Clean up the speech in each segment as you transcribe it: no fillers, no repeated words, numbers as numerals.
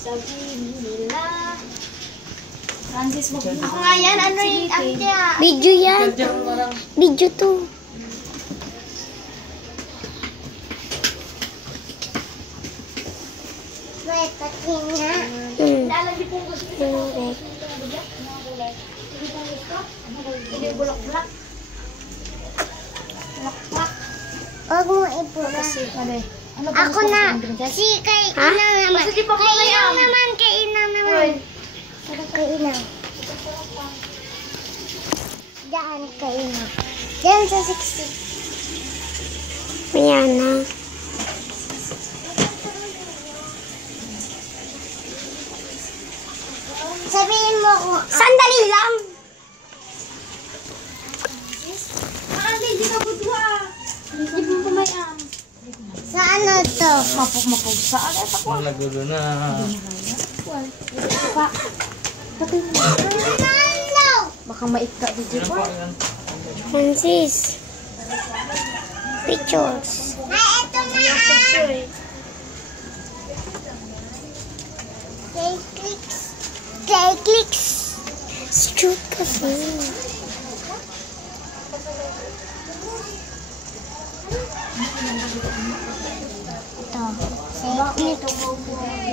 sabihin nila. Francis, ako nga yan, ano yung Video yan. Video to. Wait, patin nga. Lalagay pong gusto nyo. Hindi bulak-bulak. Bulak-bulak. Huwag mo ipuka. Ako na. Si kay Inang naman. Kay Inang naman. Kay Inang naman. Kay Inang. Diyan kay Inang. Diyan sa 60. Ayan na. Sabihin mo kung... Sandali lang. Hindi ka budwa. Hindi mo kumayam. Sa ano to? Mapog-mapog sa alat ako. Nagulo na. Baka maika dito pa. Francis. Pictures. Ay, ito na K-clicks. Shoot kasi. Ito. K-clicks.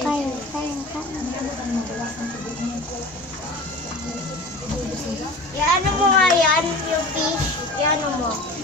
Kain. Iano mo nga yan, yung fish. Iano mo.